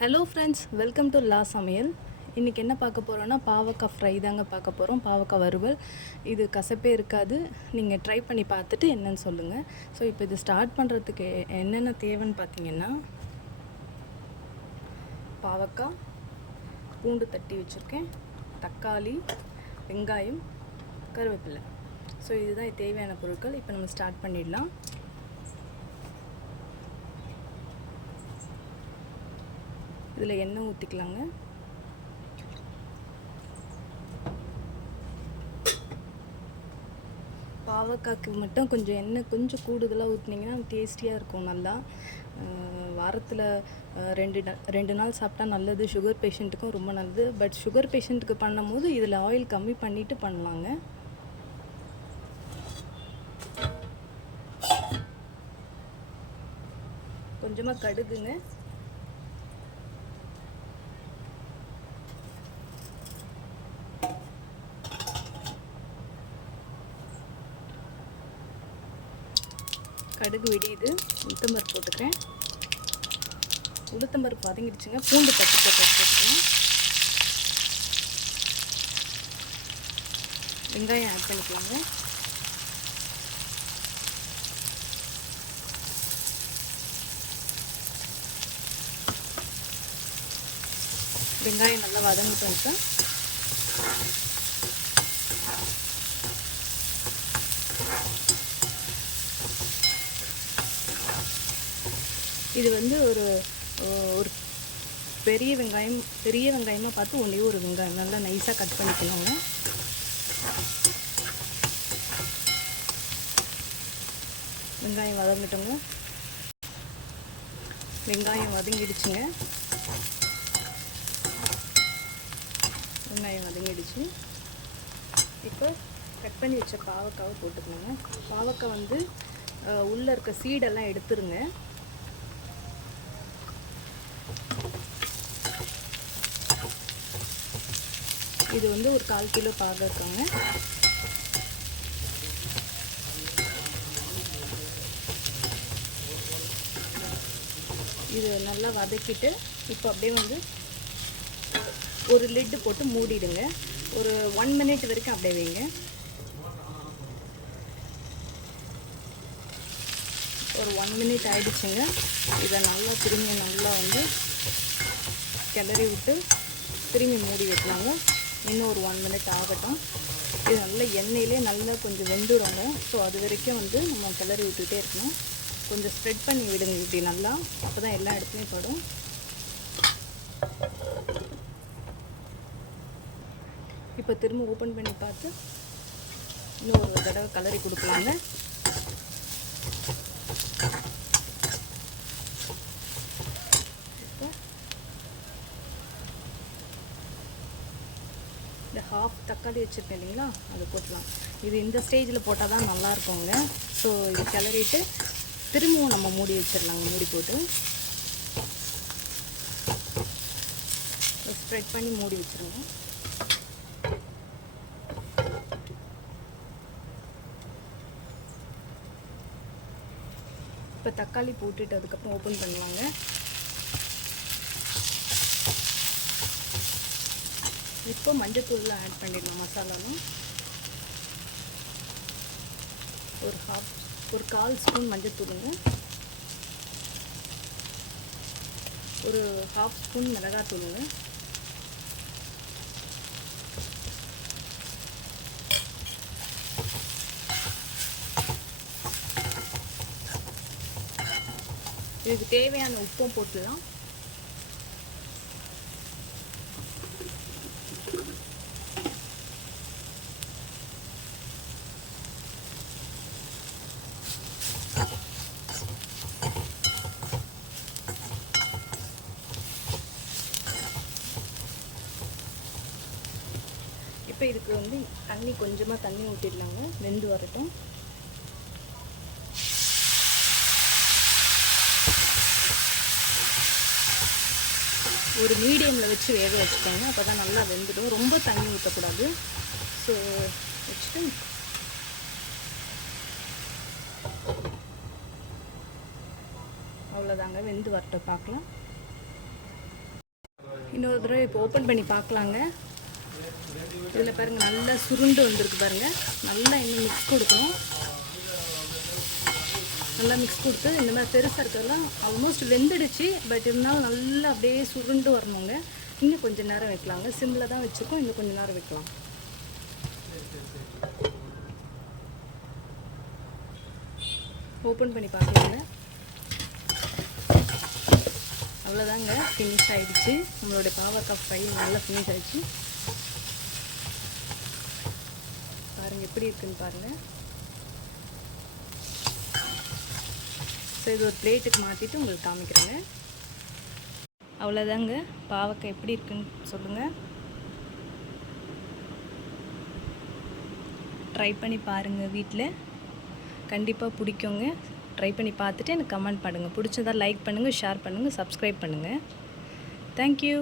Hello friends, welcome to லா சமையல். இன்றைக்கி என்ன பார்க்க போகிறோன்னா பாவக்காய் ஃப்ரை தாங்க பார்க்க போகிறோம். பாவக்காய் வறுவல். இது கசப்பே இருக்காது. நீங்கள் ட்ரை பண்ணி பார்த்துட்டு என்னன்னு சொல்லுங்கள். ஸோ இப்போ இது ஸ்டார்ட் பண்ணுறதுக்கு என்னென்ன தேவைன்னு பார்த்தீங்கன்னா, பாவக்காய், பூண்டு தட்டி வச்சுருக்கேன், தக்காளி, வெங்காயம், கருவேப்பிலை. ஸோ இதுதான் தேவையான பொருட்கள். இப்போ நம்ம ஸ்டார்ட் பண்ணிடலாம். இதில் எண்ணெய் ஊற்றிக்கலாங்க. பாவக்காய்க்கு மட்டும் கொஞ்சம் எண்ணெய் கொஞ்சம் கூடுதலாக ஊற்றினீங்கன்னா டேஸ்டியாக இருக்கும். நல்லா வாரத்தில் ரெண்டு நாள் சாப்பிட்டா நல்லது. சுகர் பேஷண்ட்டுக்கும் ரொம்ப நல்லது. பட் சுகர் பேஷண்ட்டுக்கு பண்ணும் போது இதில் ஆயில் கம்மி பண்ணிவிட்டு பண்ணலாங்க. கொஞ்சமாக கடுகுங்க, கடுகு வெடியுது. உளுத்தம்பருப்பு போட்டுக்கிறேன். உளுத்தம்பருப்பு வதங்கிடுச்சுங்க. பூண்டு தட்டி போட்டு வச்சுருக்கேன். வெங்காயம் ஆட் பண்ணிக்கலாங்க. வெங்காயம் நல்லா வதங்கிட்டோம். சார் இது வந்து ஒரு பெரிய வெங்காயமாக பார்த்து ஒன்றே ஒரு வெங்காயம் நல்லா நைஸாக கட் பண்ணிக்கணுங்க. வெங்காயம் வதங்கிட்டோங்க. வெங்காயம் வதங்கிடுச்சுங்க. வெங்காயம் வதங்கிடுச்சு. இப்போ கட் பண்ணி வச்ச பாவக்காவை போட்டுக்கணுங்க. பாவக்காய் வந்து உள்ளே இருக்க சீடெல்லாம் எடுத்துருங்க. இது வந்து ஒரு 1/4 கிலோ பாவக்காய்ங்க. இது நல்லா வதக்கிட்டு இப்போ அப்படியே வந்து ஒரு லிட்டு போட்டு மூடிடுங்க. ஒரு 1 மினிட் வரைக்கும் அப்படியே வைங்க. ஒரு 1 மினிட் ஆகிடுச்சுங்க. இதை நல்லா திரும்பி நல்லா வந்து கிளறி விட்டு திரும்பி மூடி வைக்கலாங்க. இன்னும் ஒரு 1 மினிட் ஆகட்டும். இது நல்லா எண்ணெயிலே நல்லா கொஞ்சம் வெந்துடுங்க. ஸோ அது வரைக்கும் வந்து நம்ம கிளறி விட்டுகிட்டே இருக்கணும். கொஞ்சம் ஸ்ப்ரெட் பண்ணி விடுங்க இப்படி நல்லா. அப்போ தான் எல்லா இடத்துலையும் படும். இப்போ திரும்ப ஓப்பன் பண்ணி பார்த்து இன்னும் ஒரு தடவை கிளறி கொடுக்கலாங்க. இந்த ஹாஃப் தக்காளி வச்சுருக்கேன் இல்லைங்களா, அதை போட்டலாம். இது இந்த ஸ்டேஜில் போட்டால் தான் நல்லாயிருக்குங்க. ஸோ இது கிளறிட்டு திரும்பவும் நம்ம மூடி வச்சிடலாங்க. மூடி போட்டு ஸ்ப்ரெட் பண்ணி மூடி வச்சுருங்க. இப்போ தக்காளி போட்டுட்டு அதுக்கப்புறம் ஓப்பன் பண்ணலாங்க. இப்போ மஞ்சத்தூள் ஆட் பண்ணிடலாம். மசாலாவும் ஒரு 1/4 ஸ்பூன் மஞ்சத்தூளுங்க, ஒரு 1/2 ஸ்பூன் மிளகாத்தூளுங்க, இதுக்கு தேவையான உப்பும் போட்டுடலாம். இப்போ இதுக்கு வந்து கொஞ்சமாக தண்ணி ஊற்றிடலாங்க. வெந்து வரட்டும். ஒரு மீடியமில் வச்சு வேக வச்சுக்கோங்க. அப்போ தான் நல்லா வெந்துடும். ரொம்ப தண்ணி ஊற்றக்கூடாது. ஸோ வச்சுட்டு அவ்வளோதாங்க. வெந்து வரட்டும், பார்க்கலாம். இன்னொரு தடவை இப்போ ஓப்பன் பண்ணி பார்க்கலாங்க. இதில் பாருங்கள் நல்லா சுருண்டு வந்திருக்கு பாருங்கள். நல்லா இன்னும் மிக்ஸ் கொடுக்கணும். நல்லா மிக்ஸ் கொடுத்து இந்த மாதிரி பெருசாக இருக்கிறதுலாம் ஆல்மோஸ்ட் வெந்துடுச்சு. பட் இருந்தாலும் நல்லா அப்படியே சுருண்டு வரணுங்க. இன்னும் கொஞ்சம் நேரம் வைக்கலாங்க. சிம்மில் தான் வச்சுருக்கோம். இன்னும் கொஞ்சம் நேரம் வைக்கலாம். ஓப்பன் பண்ணி பார்க்கலாங்க. அவ்வளோதாங்க, ஃபினிஷ் ஆகிடுச்சு. நம்மளோட பாவக்காய் ஃப்ரை நல்லா ஃபினிஷ் ஆகிடுச்சு. பாருங்கள் எப்படி இருக்குன்னு பாருங்கள். ஸோ இது ஒரு பிளேட்டுக்கு மாற்றிட்டு உங்களுக்கு காமிக்கிறேங்க. அவ்வளோதாங்க, பாவக்காய் எப்படி இருக்குன்னு சொல்லுங்கள். ட்ரை பண்ணி பாருங்கள். வீட்டில் கண்டிப்பாக பிடிக்குங்க. ட்ரை பண்ணி பார்த்துட்டு எனக்கு கமெண்ட் பண்ணுங்கள். பிடிச்சதா லைக் பண்ணுங்கள், ஷேர் பண்ணுங்கள், சப்ஸ்கிரைப் பண்ணுங்கள். தேங்க்யூ.